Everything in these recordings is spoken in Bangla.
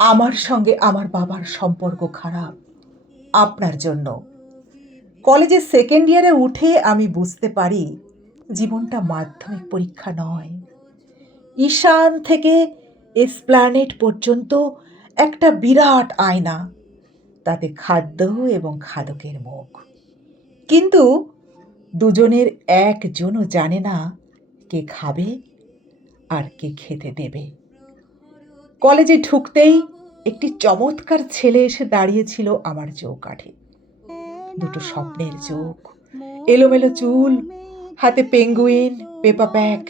আমার সঙ্গে আমার বাবার সম্পর্ক খারাপ আপনার জন্য। কলেজের সেকেন্ড ইয়ারে উঠে আমি বুঝতে পারি জীবনটা মাধ্যমিক পরীক্ষা নয়। ঈশান থেকে এসপ্ল্যানেড পর্যন্ত একটা বিরাট আয়না, তাতে খাদ্য এবং খাদকের মুখ। কিন্তু দুজনের একজনও জানে না কে খাবে আর কে খেতে দেবে। কলেজে ঢুকতেই একটি চমৎকার ছেলে এসে দাঁড়িয়েছিল আমার চৌকাঠে। দুটো স্বপ্নের চোখ, এলোমেলো চুল, হাতে পেঙ্গুইন, পেপা প্যাক,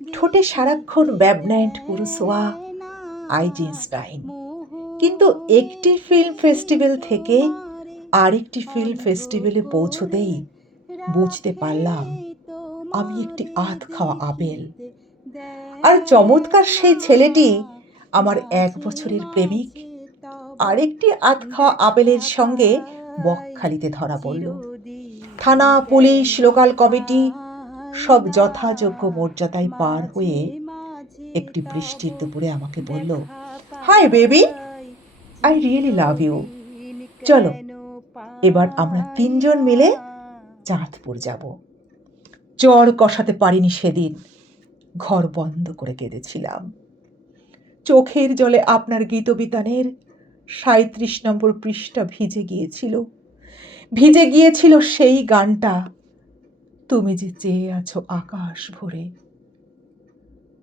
ঠোঁটে সারাক্ষণ ব্যাবন্যান্ট পুরুষোয়া, আইনস্টাইন। কিন্তু একটি ফিল্ম ফেস্টিভ্যাল থেকে আরেকটি ফিল্ম ফেস্টিভ্যালে পৌঁছতেই বুঝতে পারলাম আমি একটি আধ খাওয়া আপেল। আর চমৎকার সেই ছেলেটি আমার 1 বছরের প্রেমিক আরেকটি আধ খাওয়া আপেলের সঙ্গে বকখালিতে ধরা পড়ল। থানা, পুলিশ, লোকাল কমিটি সব যথাযোগ্য মর্যাদায় পার হয়ে একটি বৃষ্টির দুপুরে আমাকে বলল, hi baby, I really love you. চলো এবার আমরা 3 জন মিলে চাঁদপুর যাব। জ্বর কষাতে পারিনি সেদিন, ঘর বন্ধ করে কেঁদেছিলাম। চোখের জলে আপনার গীতবিতানের 37 নম্বর পৃষ্ঠা ভিজে গিয়েছিল সেই গানটা, তুমি যে চেয়ে আছো আকাশ ভরে।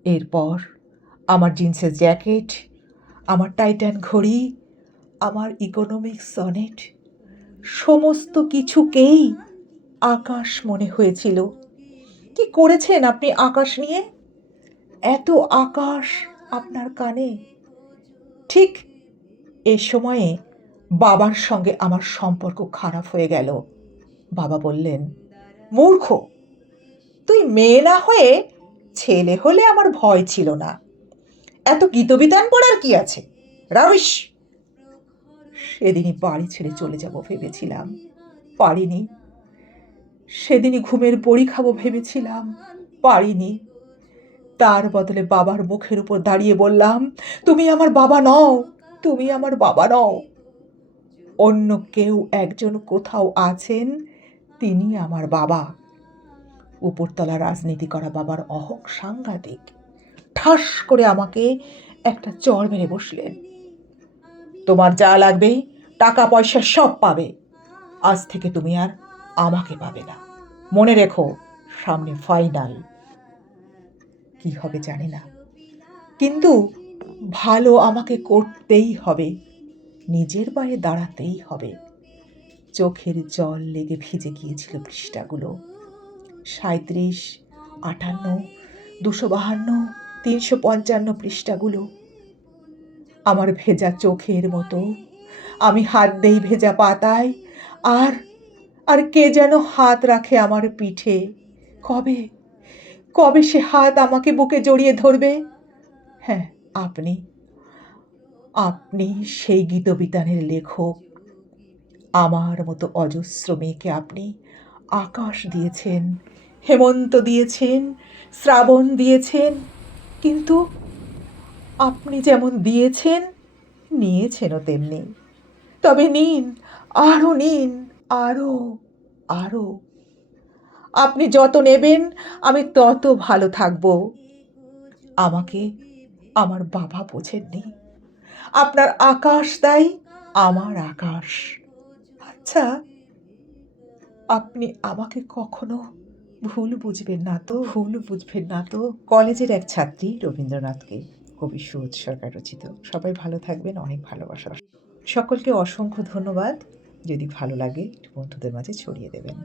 এরপর আমার জিন্সের জ্যাকেট, আমার টাইটান ঘড়ি, আমার ইকোনমিক সনেট, সমস্ত কিছুকেই আকাশ মনে হয়েছিল। কি করেছেন আপনি আকাশ নিয়ে? এত আকাশ আপনার কানে। ঠিক এ সময়ে বাবার সঙ্গে আমার সম্পর্ক খারাপ হয়ে গেল। বাবা বললেন, মূর্খ, তুই মেয়ে না হয়ে ছেলে হলে আমার ভয় ছিল না। এত গীতবিতান পড়ার কি আছে, রাবিশ। সেদিনই বাড়ি ছেড়ে চলে যাব ভেবেছিলাম, পারিনি। সেদিনই ঘুমের বড়ি খাবো ভেবেছিলাম, পারিনি। তার বদলে বাবার মুখের উপর দাঁড়িয়ে বললাম, তুমি আমার বাবা নও, তুমি আমার বাবা নও। অন্য কেউ একজন কোথাও আছেন, তিনি আমার বাবা। উপরতলা রাজনীতি করা বাবার অহং সাংঘাতিক। ঠাস করে আমাকে একটা চড় মেরে বসলেন। তোমার যা লাগবে টাকা পয়সা সব পাবে, আজ থেকে তুমি আর আমাকে পাবে না। মনে রেখো, সামনে ফাইনাল। কি হবে জানি না, কিন্তু ভালো আমাকে করতেই হবে, নিজের পায়ে দাঁড়াতেই হবে। চোখের জল লেগে ভিজে গিয়েছিল পৃষ্ঠাগুলো। 37, 58, 252, 355 পৃষ্ঠাগুলো। আমার ভেজা চোখের মতো আমি হাত দেই ভেজা পাতায়, আর আর কে যেন হাত রাখে আমার পিঠে। কবে কবে সে হাত আমাকে বুকে জড়িয়ে ধরবে? হ্যাঁ, আপনি আপনি সেই গীতবিতানের লেখক। আমার মতো অজস্র মেয়েকে আপনি আকাশ দিয়েছেন, হেমন্ত দিয়েছেন, শ্রাবণ দিয়েছেন, কিন্তু আপনি যেমন দিয়েছেন, নিয়েছেনও তেমনি। তবে নিন, আরও নিন, আরও, আরও। আপনি যত নেবেন আমি তত ভালো থাকব। আমাকে আমার বাবা বোঝেননি। আপনার আকাশ তাই আমার আকাশ। আচ্ছা, আপনি আমাকে কখনো ভুল বুঝবেন না তো? কলেজের এক ছাত্রী রবীন্দ্রনাথকে কবি সুরজ সরকার রচিত। সবাই ভালো থাকবেন, অনেক ভালোবাসা। সকলকে অসংখ্য ধন্যবাদ। যদি ভালো লাগে বন্ধুদের মাঝে ছড়িয়ে দেবেন।